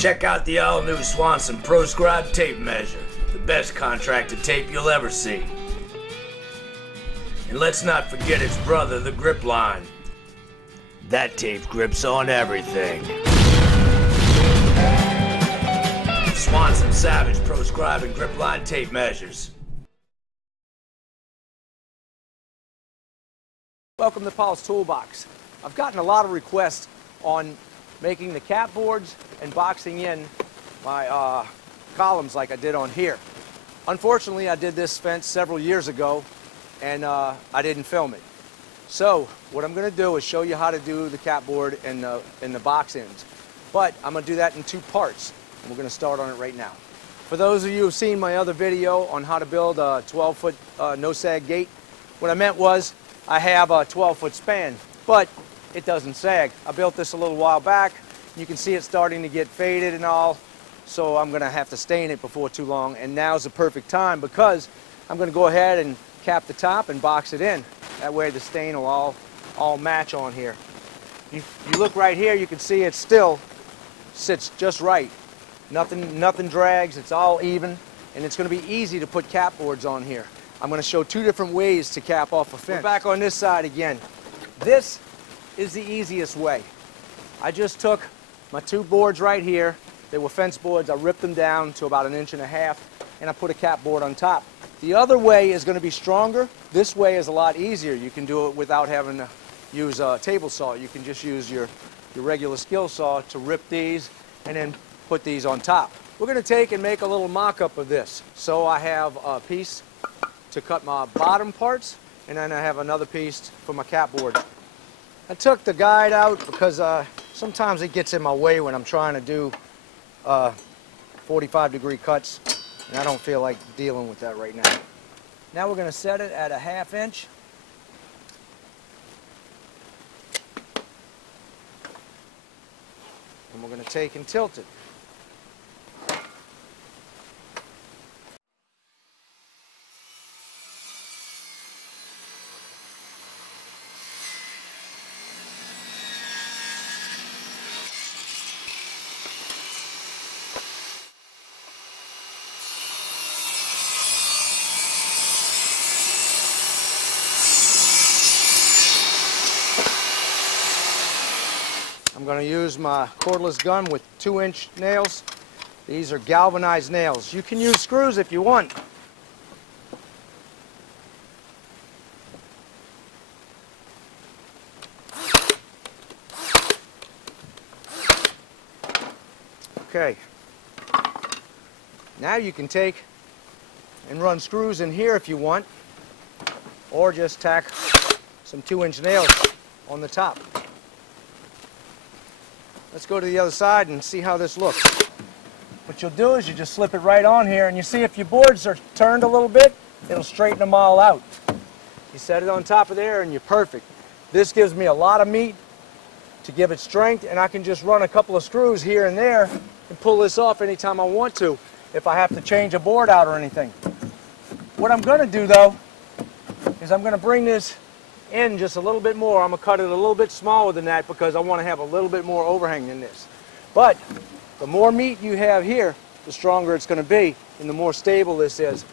Check out the all-new Swanson Proscribed tape measure, the best contracted tape you'll ever see. And let's not forget its brother, the grip line. That tape grips on everything. Swanson Savage Proscribed and grip line tape measures. Welcome to Paul's Toolbox. I've gotten a lot of requests on making the cap boards and boxing in my columns like I did on here. Unfortunately, I did this fence several years ago and I didn't film it. So what I'm going to do is show you how to do the cap board and the box ends. But I'm going to do that in two parts. And we're going to start on it right now. For those of you who've seen my other video on how to build a 12-foot no-sag gate, what I meant was I have a 12-foot span, but it doesn't sag. I built this a little while back. You can see it starting to get faded and all, so I'm going to have to stain it before too long, and now's the perfect time because I'm going to go ahead and cap the top and box it in. That way the stain will all match on here. You look right here, you can see it still sits just right. Nothing drags, it's all even, and it's going to be easy to put cap boards on here. I'm going to show two different ways to cap off a fence. We're back on this side again. This is the easiest way. I just took my two boards right here. They were fence boards. I ripped them down to about 1.5 inches, and I put a cap board on top. The other way is going to be stronger. This way is a lot easier. You can do it without having to use a table saw. You can just use your regular skill saw to rip these and then put these on top. We're going to take and make a little mock-up of this. So I have a piece to cut my bottom parts, and then I have another piece for my cap board. I took the guide out because sometimes it gets in my way when I'm trying to do 45-degree cuts, and I don't feel like dealing with that right now. Now we're going to set it at a 1/2 inch. And we're going to take and tilt it. I'm going to use my cordless gun with 2-inch nails. These are galvanized nails. You can use screws if you want. Okay. Now you can take and run screws in here if you want, or just tack some 2-inch nails on the top. Let's go to the other side and see how this looks. What you'll do is you just slip it right on here, and you see if your boards are turned a little bit, it'll straighten them all out. You set it on top of there and you're perfect. This gives me a lot of meat to give it strength, and I can just run a couple of screws here and there and pull this off anytime I want to if I have to change a board out or anything. What I'm going to do though is I'm going to bring this in just a little bit more. I'm going to cut it a little bit smaller than that because I want to have a little bit more overhang than this. But the more meat you have here, the stronger it's going to be and the more stable this is.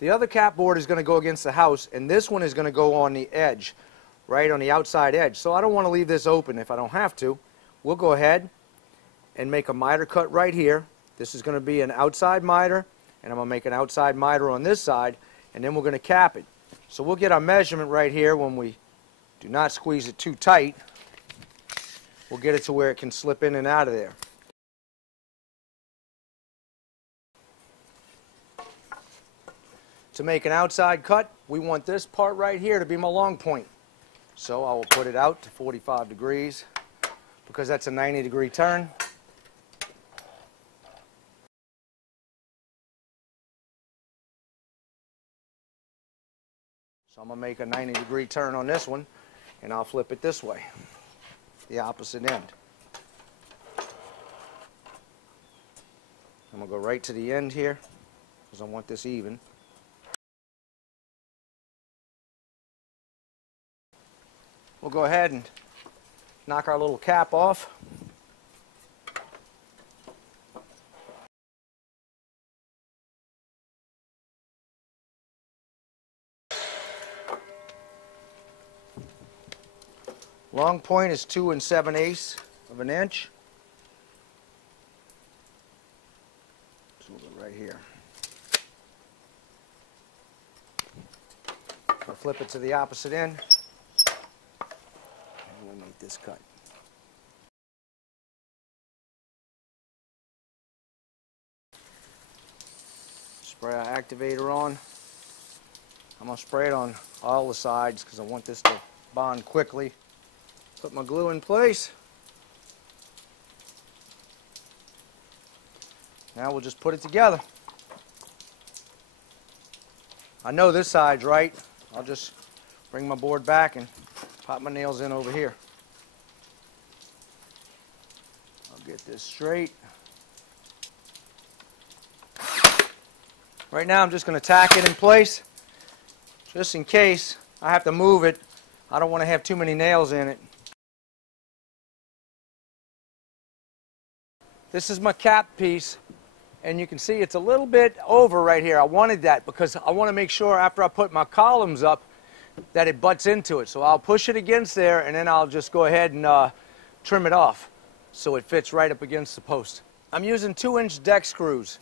The other cap board is going to go against the house, and this one is going to go on the edge, right on the outside edge. So I don't want to leave this open if I don't have to. We'll go ahead and make a miter cut right here. This is going to be an outside miter, and I'm going to make an outside miter on this side, and then we're going to cap it. So we'll get our measurement right here when we do not squeeze it too tight. We'll get it to where it can slip in and out of there. To make an outside cut, we want this part right here to be my long point. So I will put it out to 45 degrees because that's a 90-degree turn. So I'm going to make a 90-degree turn on this one, and I'll flip it this way, the opposite end. I'm going to go right to the end here, because I want this even. We'll go ahead and knock our little cap off. Long point is 2 7/8 of an inch. So we'll go right here. I'll flip it to the opposite end, and we'll make this cut. Spray our activator on. I'm going to spray it on all the sides because I want this to bond quickly. Put my glue in place. Now we'll just put it together. I know this side's right. I'll just bring my board back and pop my nails in over here. I'll get this straight. Right now I'm just going to tack it in place just in case I have to move it. I don't want to have too many nails in it. This is my cap piece, and you can see it's a little bit over right here. I wanted that because I want to make sure after I put my columns up that it butts into it. So I'll push it against there, and then I'll just go ahead and trim it off so it fits right up against the post. I'm using 2-inch deck screws.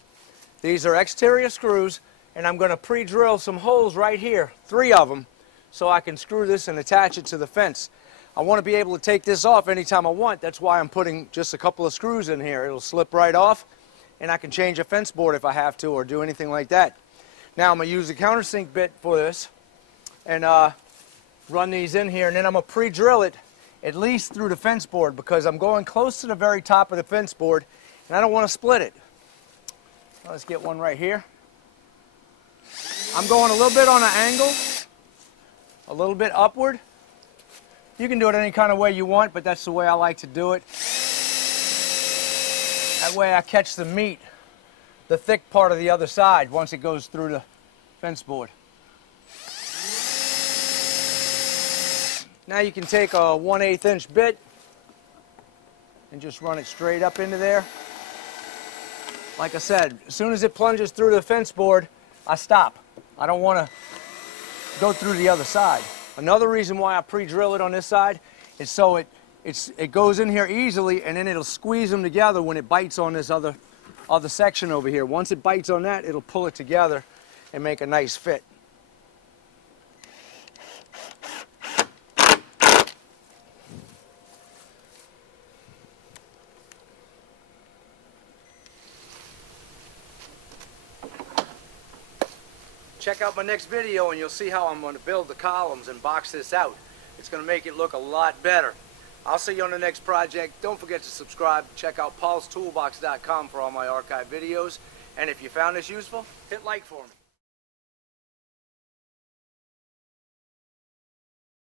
These are exterior screws, and I'm going to pre-drill some holes right here, 3 of them, so I can screw this and attach it to the fence. I want to be able to take this off anytime I want. That's why I'm putting just a couple of screws in here. It'll slip right off, and I can change a fence board if I have to or do anything like that. Now I'm going to use the countersink bit for this and run these in here, and then I'm going to pre-drill it at least through the fence board because I'm going close to the very top of the fence board, and I don't want to split it. Let's get one right here. I'm going a little bit on an angle, a little bit upward. You can do it any kind of way you want, but that's the way I like to do it. That way I catch the meat, the thick part of the other side once it goes through the fence board. Now you can take a 1/8 inch bit and just run it straight up into there. Like I said, as soon as it plunges through the fence board, I stop. I don't want to go through the other side. Another reason why I pre-drill it on this side is so it goes in here easily, and then it'll squeeze them together when it bites on this other section over here. Once it bites on that, it'll pull it together and make a nice fit. Check out my next video and you'll see how I'm going to build the columns and box this out. It's going to make it look a lot better. I'll see you on the next project. Don't forget to subscribe. Check out paulstoolbox.com for all my archive videos. And if you found this useful, hit like for me.